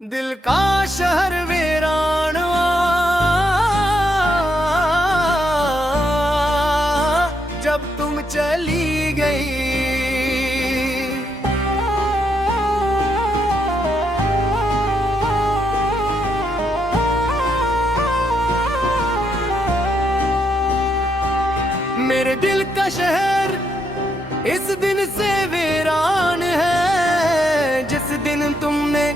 दिल का शहर वीरान जब तुम चली गई। मेरे दिल का शहर इस दिन से वीरान है, जिस दिन तुमने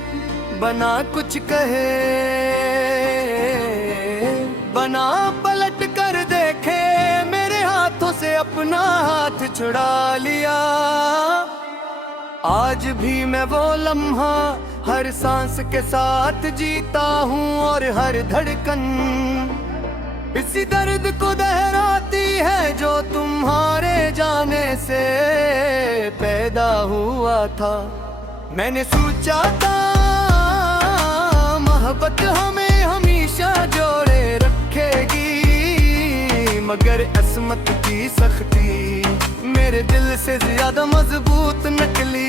बना कुछ कहे, बना पलट कर देखे, मेरे हाथों से अपना हाथ छुड़ा लिया। आज भी मैं वो लम्हा हर सांस के साथ जीता हूँ, और हर धड़कन इसी दर्द को दोहराती है जो तुम्हारे जाने से पैदा हुआ था। मैंने सोचा था मोहब्बत हमें हमेशा जोड़े रखेगी, मगर किस्मत की सख्ती मेरे दिल से ज्यादा मजबूत निकली।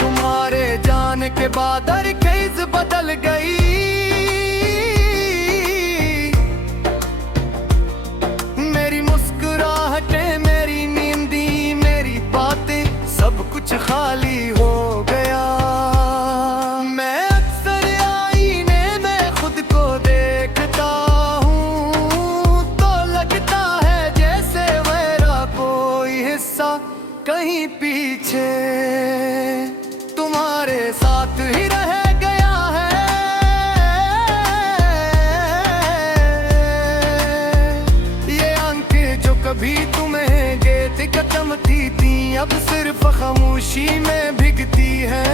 तुम्हारे जाने के बाद हर चीज बदल गई। मेरी नींदी, मेरी बातें, सब कुछ खाली हो गया। मैं अक्सर आईने में खुद को देखता हूँ, तो लगता है जैसे मेरा कोई हिस्सा कहीं पीछे तुम्हारे साथ ही रह गया है। ये आंखें जो कभी तुम्हें गेट चमकती थी, अब सिर्फ खामोशी में भीगती है,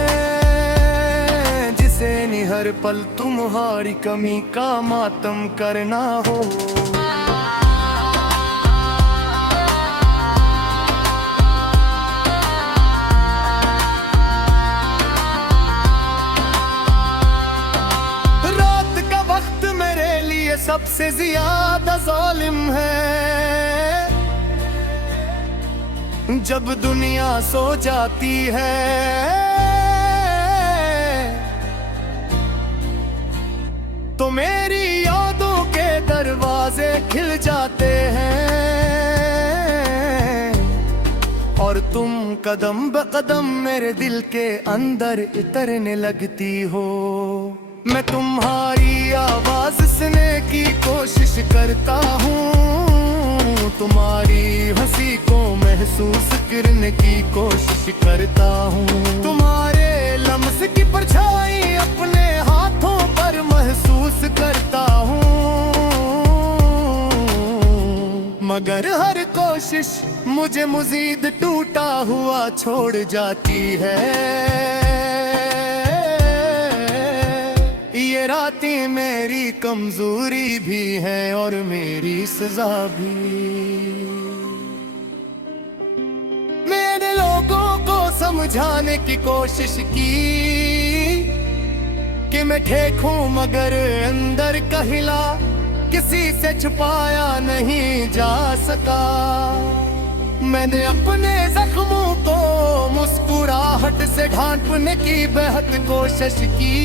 जिसे नहीं हर पल तुम्हारी कमी का मातम करना हो। रात का वक्त मेरे लिए सबसे ज्यादा जालिम है, जब दुनिया सो जाती है तो मेरी यादों के दरवाजे खिल जाते हैं, और तुम कदम ब कदम मेरे दिल के अंदर उतरने लगती हो। मैं तुम्हारी आवाज सुनने की कोशिश करता हूँ, तुम्हारी हंसी को महसूस करने की कोशिश करता हूँ, तुम्हारे लम्स की परछाई अपने हाथों पर महसूस करता हूँ, मगर हर कोशिश मुझे मजीद टूटा हुआ छोड़ जाती है। ये रातें मेरी कमजोरी भी है और मेरी सजा भी। मैंने लोगों को समझाने की कोशिश की कि मैं ठीक हूँ, मगर अंदर का हिला किसी से छुपाया नहीं जा सका। मैंने अपने जख्मों को मुस्कुराहट से ढांपने की बेहद कोशिश की,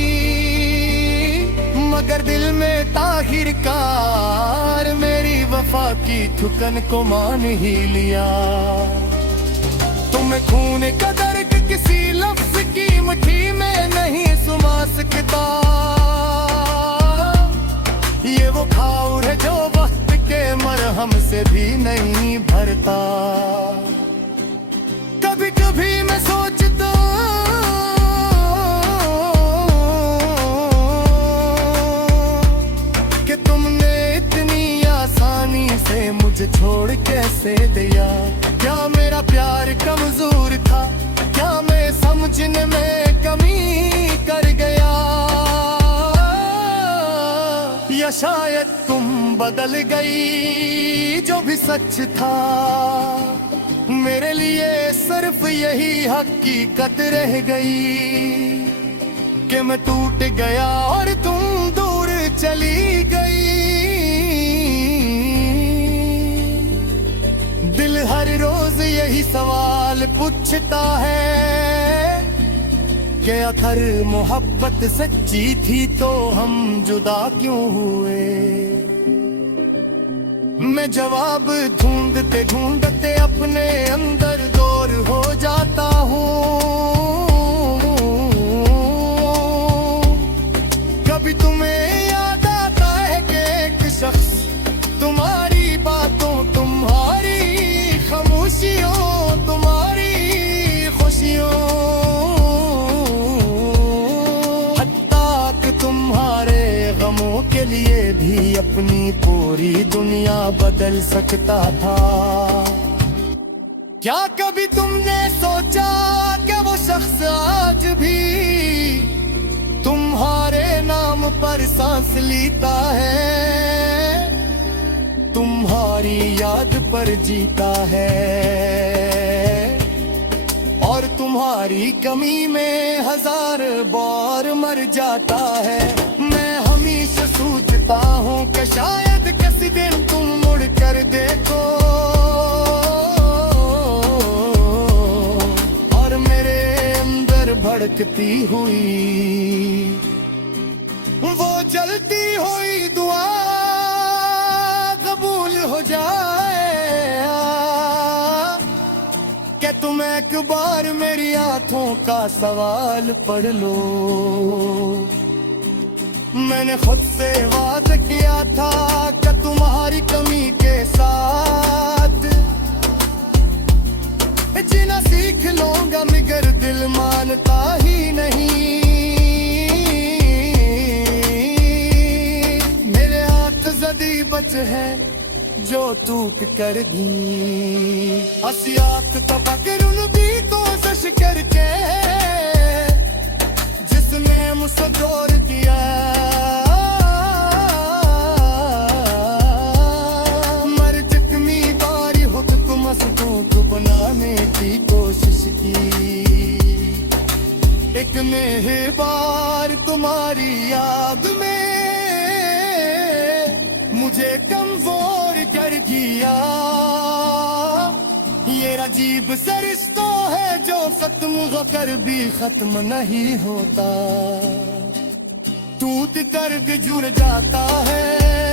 मगर दिल में ताहिर कार मेरी वफा की थुकन को मान ही लिया। तुम खून का दर्द किसी लफ्ज की मुट्ठी में नहीं सुमा सकता, ये वो घाव है जो वक्त के मरहम से भी नहीं भरता। कभी कभी मैं सोचता कि तुमने इतनी आसानी से मुझे छोड़ कैसे दिया। क्या मेरा प्यार कमजोर था, क्या मैं समझने में कमी कर गया, या शायद तुम बदल गई। जो भी सच था मेरे लिए सिर्फ यही हकीकत रह गई कि मैं टूट गया और तुम दूर चली गई। सवाल पूछता है कि आखिर मोहब्बत सच्ची थी तो हम जुदा क्यों हुए। मैं जवाब ढूंढते ढूंढते अपने अंदर दूर हो जाता हूँ। कभी तुम्हें याद आता है कि एक शख्स तुम्हारी बातों, तुम्हारी खामोशियों, तुम्हारी खुशियों, हत्ता कि तुम्हारे गमों के लिए भी अपनी पूरी दुनिया बदल सकता था। क्या कभी तुमने सोचा कि वो शख्स आज भी तुम्हारे नाम पर सांस लेता है, तुम्हारी याद पर जीता है और तुम्हारी कमी में हजार बार मर जाता है। मैं हमेशा सोचता हूँ कि शायद किसी दिन तुम मुड़ कर देखो और मेरे अंदर भड़कती हुई वो जलती हुई दुआ कबूल हो जाए कि तुम एक बार मेरी आंखों का सवाल पढ़ लो। मैंने खुद से वादा किया था कि तुम्हारी कमी के साथ जीना सीख लूंगा, मगर दिल मानता ही नहीं। मेरे हाथ जदी बच है जो टूट कर दी, हसियात तफक्कुर भी कोशिश करके जिसने मुझसे दूर किया। मर जख्मी बारी हो तो मसदूक बनाने की कोशिश की। एक बार तुम्हारी याद में मुझे कमजोर कर दिया। ये अजीब सा रिश्ता है जो खत्म होकर भी खत्म नहीं होता, टूट कर जुड़ जाता है।